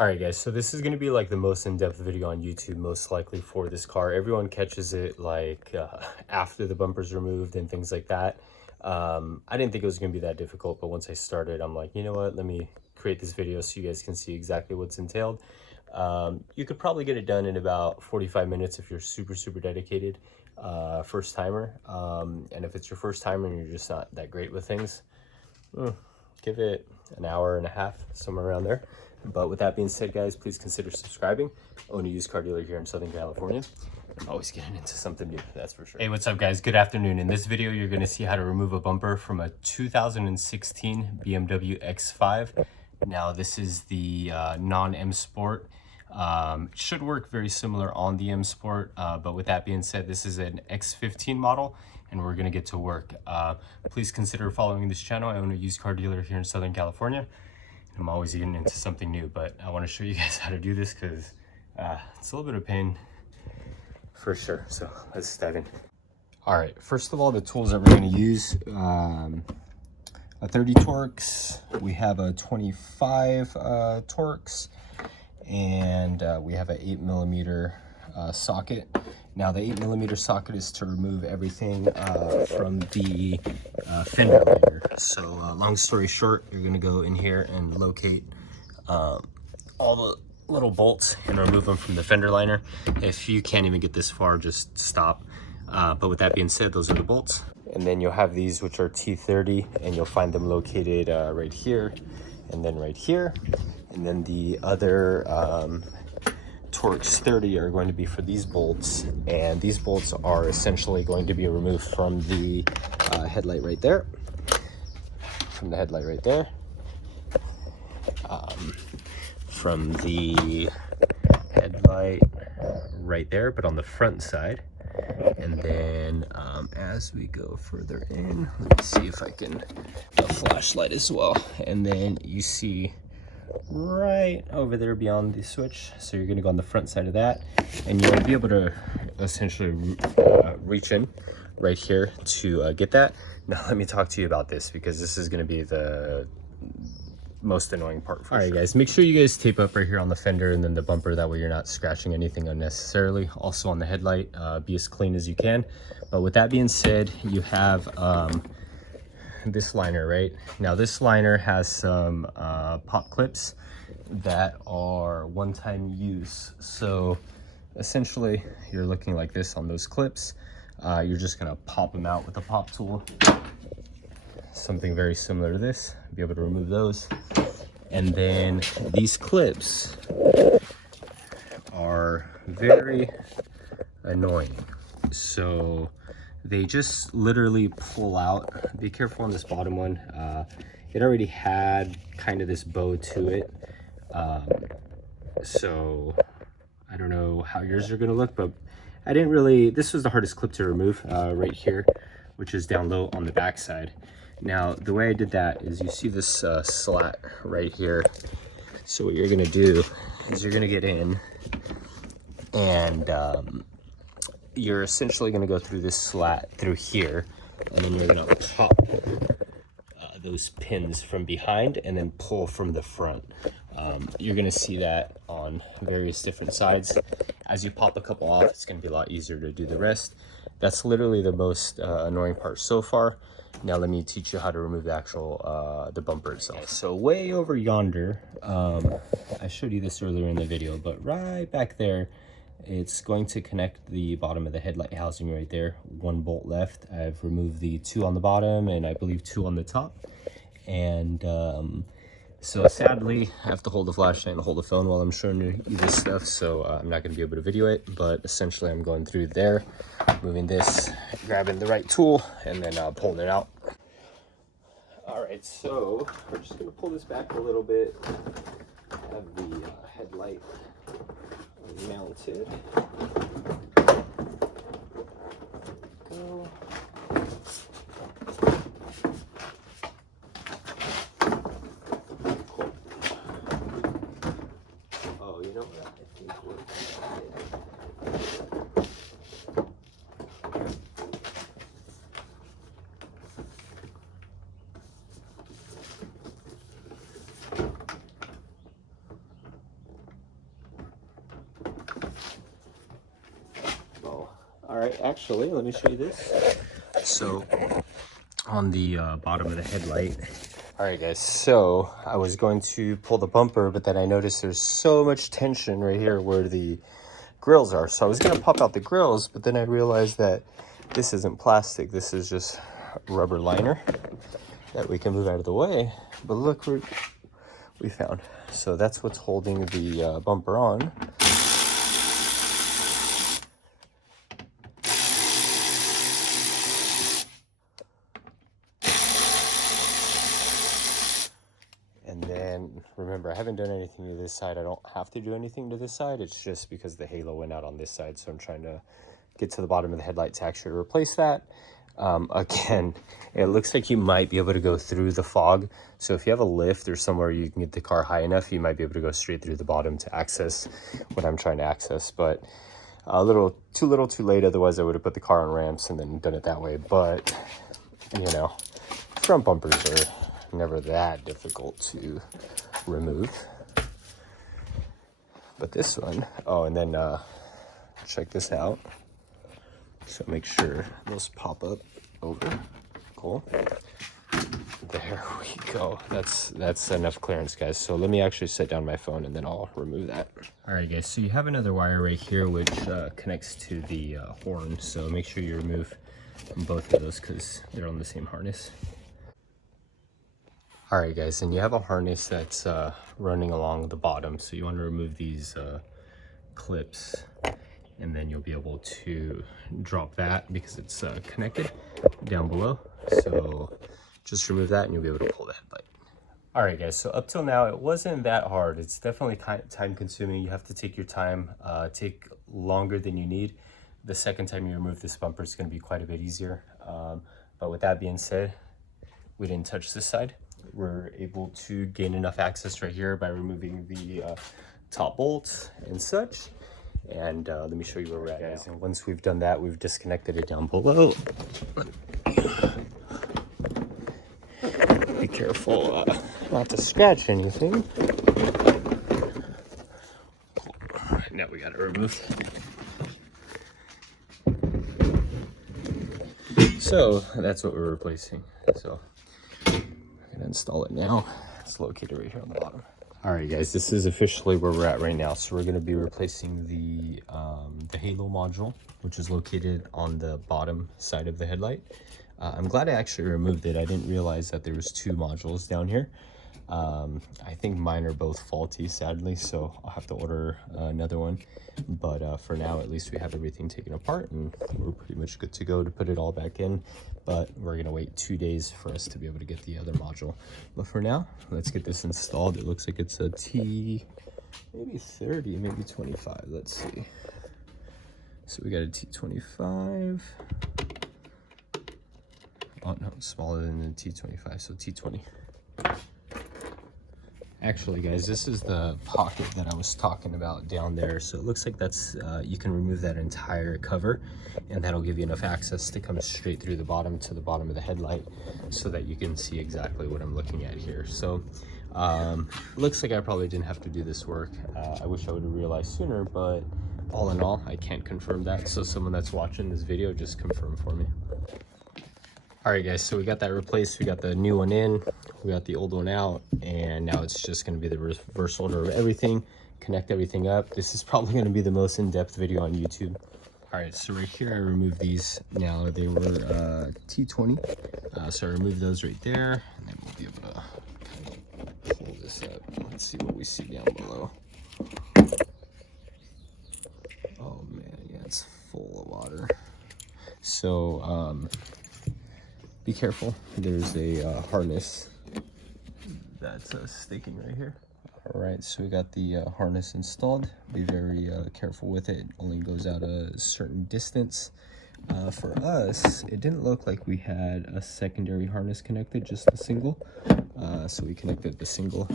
All right, guys, so this is going to be like the most in-depth video on YouTube, most likely for this car. Everyone catches it like after the bumper's removed and things like that. I didn't think it was going to be that difficult, but once I started, I'm like, you know what, let me create this video so you guys can see exactly what's entailed. You could probably get it done in about 45 minutes if you're super dedicated first timer. And if it's your first timer and you're just not that great with things, give it an hour and a half, somewhere around there. But with that being said, guys, please consider subscribing. I own a used car dealer here in Southern California. I'm always getting into something new, that's for sure. Hey, what's up, guys? Good afternoon. In this video, you're going to see how to remove a bumper from a 2016 BMW X5. Now, this is the non-M Sport. It should work very similar on the M Sport, but with that being said, this is an X15 model, and we're going to get to work. Please consider following this channel. I own a used car dealer here in Southern California. I'm always getting into something new, but I want to show you guys how to do this because it's a little bit of pain for sure. So let's dive in. All right, first of all, the tools that we're going to use, a 30 Torx, we have a 25 Torx, and we have an 8mm socket. Now the 8mm socket is to remove everything from the fender liner. So long story short, you're gonna go in here and locate all the little bolts and remove them from the fender liner. If you can't even get this far, just stop. But with that being said, those are the bolts. And then you'll have these, which are T30, and you'll find them located right here, and then right here. And then the other Torx 30 are going to be for these bolts, and these bolts are essentially going to be removed from the headlight right there, from the headlight right there, from the headlight right there, but on the front side. And then as we go further in, let me see if I can, a flashlight as well. And then you see right over there beyond the switch, so you're going to go on the front side of that, and you'll be able to essentially reach in right here to get that. Now let me talk to you about this, because this is going to be the most annoying part for All right, guys, make sure you guys tape up right here on the fender and then the bumper, that way you're not scratching anything unnecessarily. Also on the headlight, be as clean as you can. But with that being said, you have this liner, right? Now this liner has some pop clips that are one-time use. So essentially you're looking like this on those clips. You're just gonna pop them out with a pop tool, something very similar to this, be able to remove those. And then these clips are very annoying, so they just literally pull out. Be careful on this bottom one. It already had kind of this bow to it, so I don't know how yours are gonna look, but I didn't really, this was the hardest clip to remove, right here, which is down low on the back side. Now the way I did that is, you see this slat right here. So what you're gonna do is you're gonna get in, and you're essentially gonna go through this slat through here, and then you're gonna pop those pins from behind and then pull from the front. You're gonna see that on various different sides. As you pop a couple off, it's gonna be a lot easier to do the rest. That's literally the most annoying part so far. Now let me teach you how to remove the actual the bumper itself. So way over yonder, I showed you this earlier in the video, but right back there, it's going to connect the bottom of the headlight housing right there. One bolt left. I've removed the 2 on the bottom, and I believe 2 on the top. And so sadly, I have to hold the flashlight and hold the phone while I'm showing you this stuff, so I'm not going to be able to video it. But essentially, I'm going through there, moving this, grabbing the right tool, and then pulling it out. All right, so we're just going to pull this back a little bit. Have the headlight mounted. Go. Oh, you know what? I think we're All right, actually, let me show you this. So on the bottom of the headlight. All right, guys, so I was going to pull the bumper, but then I noticed there's so much tension right here where the grills are. So I was gonna pop out the grills, but then I realized that this isn't plastic. This is just rubber liner that we can move out of the way. But look what we found. So that's what's holding the bumper on. And then remember, I haven't done anything to this side. I don't have to do anything to this side. It's just because the halo went out on this side. So I'm trying to get to the bottom of the headlight to actually replace that. Again, it looks like you might be able to go through the fog. So if you have a lift or somewhere you can get the car high enough, you might be able to go straight through the bottom to access what I'm trying to access. But a little too late. Otherwise I would have put the car on ramps and then done it that way. But you know, front bumpers are never that difficult to remove. But this one, oh, and then check this out. So make sure those pop up over. Cool. There we go. That's enough clearance, guys. So let me actually set down my phone and then I'll remove that. All right, guys, so you have another wire right here which connects to the horn. So make sure you remove both of those because they're on the same harness. All right, guys, and you have a harness that's running along the bottom. So you want to remove these clips, and then you'll be able to drop that because it's connected down below. So just remove that and you'll be able to pull the headlight. All right, guys, so up till now, it wasn't that hard. It's definitely time consuming. You have to take your time, take longer than you need. The second time you remove this bumper, it's gonna be quite a bit easier. But with that being said, we didn't touch this side. We're able to gain enough access right here by removing the top bolts and such. And let me show you where we're at, guys. And once we've done that, we've disconnected it down below. Be careful not to scratch anything. Now we got it removed. So that's what we're replacing. So I'm gonna install it now. It's located right here on the bottom. All right, guys, this is officially where we're at right now. So we're gonna be replacing the halo module, which is located on the bottom side of the headlight. I'm glad I actually removed it. I didn't realize that there was two modules down here. I think mine are both faulty, sadly, so I'll have to order another one. But for now, at least we have everything taken apart and we're pretty much good to go to put it all back in. But we're gonna wait 2 days for us to be able to get the other module. But for now, let's get this installed. It looks like it's a T, maybe 30, maybe 25. Let's see. So we got a T25. Oh no, it's smaller than the T25, so T20. Actually, guys, this is the pocket that I was talking about down there. So it looks like that's, you can remove that entire cover and that'll give you enough access to come straight through the bottom to the bottom of the headlight so that you can see exactly what I'm looking at here. So looks like I probably didn't have to do this work. I wish I would have realized sooner, but all in all, I can't confirm that. So someone that's watching this video, just confirm for me. All right, guys, so we got that replaced. We got the new one in, we got the old one out, and now it's just going to be the reverse order of everything, connect everything up. This is probably going to be the most in-depth video on YouTube. All right, so right here, I removed these. Now they were T20, so I removed those right there, and then we'll be able to kind of pull this up. Let's see what we see down below. Oh man, yeah, it's full of water. So, be careful. There's a harness that's sticking right here. All right, so we got the harness installed. Be very careful with it. It only goes out a certain distance. For us, it didn't look like we had a secondary harness connected, just the single. So we connected the single,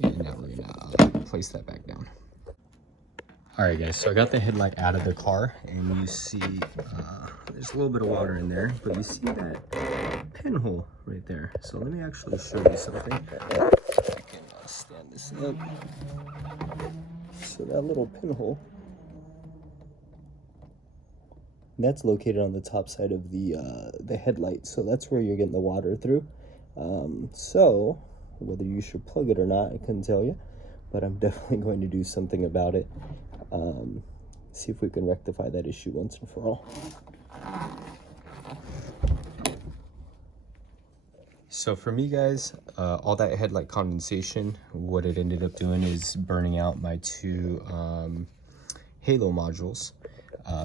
and now we're gonna place that back down. All right, guys, so I got the headlight out of the car, and you see there's a little bit of water in there, but you see that pinhole right there. So let me actually show you something. If I can stand this up. So that little pinhole And that's located on the top side of the headlight, so that's where you're getting the water through. So whether you should plug it or not, I couldn't tell you, but I'm definitely going to do something about it. See if we can rectify that issue once and for all. So for me, guys, all that headlight condensation, what it ended up doing is burning out my two halo modules.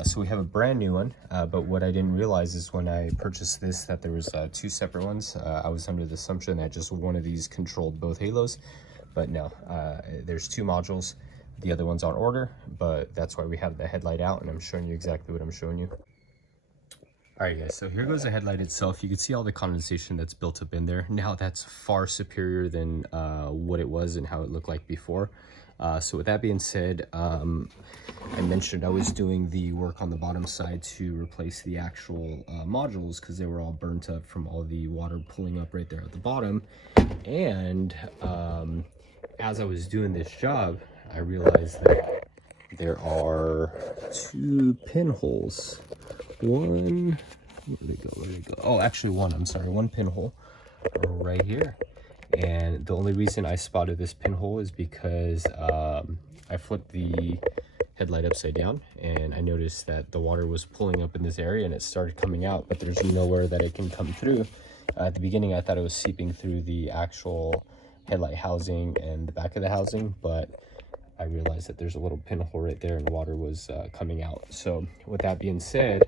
So we have a brand new one, but what I didn't realize is when I purchased this that there was two separate ones. I was under the assumption that just one of these controlled both halos, but no, there's two modules. The other one's on order, but that's why we have the headlight out, and I'm showing you exactly what I'm showing you. All right, guys, so here goes the headlight itself. You can see all the condensation that's built up in there. Now that's far superior than what it was and how it looked like before. So with that being said, I mentioned I was doing the work on the bottom side to replace the actual modules because they were all burnt up from all the water pulling up right there at the bottom. And as I was doing this job, I realized that there are two pinholes. One, where'd it go? Oh, actually one, I'm sorry, one pinhole right here. And the only reason I spotted this pinhole is because I flipped the headlight upside down and I noticed that the water was pulling up in this area and it started coming out, but there's nowhere that it can come through. At the beginning, I thought it was seeping through the actual headlight housing and the back of the housing, but I realized that there's a little pinhole right there and water was coming out. So with that being said,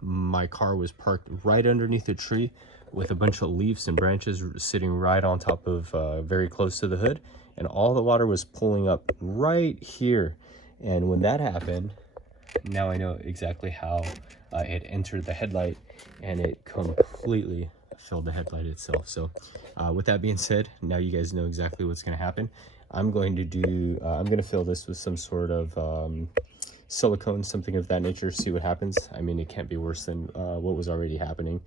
my car was parked right underneath a tree with a bunch of leaves and branches sitting right on top of very close to the hood, and all the water was pulling up right here. And when that happened, now I know exactly how it entered the headlight, and it completely filled the headlight itself. So with that being said, now you guys know exactly what's going to happen. I'm going to fill this with some sort of silicone, something of that nature, see what happens. I mean, it can't be worse than what was already happening.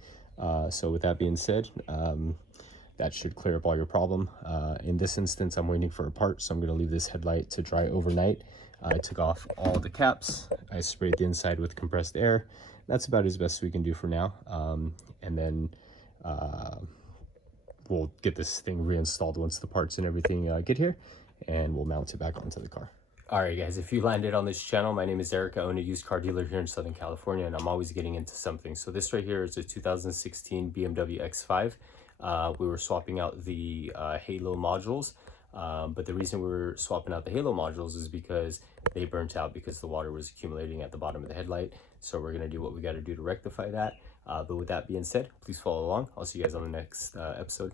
So with that being said, that should clear up all your problem. In this instance, I'm waiting for a part, so I'm going to leave this headlight to dry overnight. I took off all the caps. I sprayed the inside with compressed air. That's about as best we can do for now. And then we'll get this thing reinstalled once the parts and everything get here, and we'll mount it back onto the car. All right, guys, if you landed on this channel, my name is Eric. I own a used car dealer here in Southern California, and I'm always getting into something. So this right here is a 2016 BMW X5. We were swapping out the halo modules, but the reason we were swapping out the halo modules is because they burnt out because the water was accumulating at the bottom of the headlight. So we're gonna do what we gotta do to rectify that. But with that being said, please follow along. I'll see you guys on the next episode.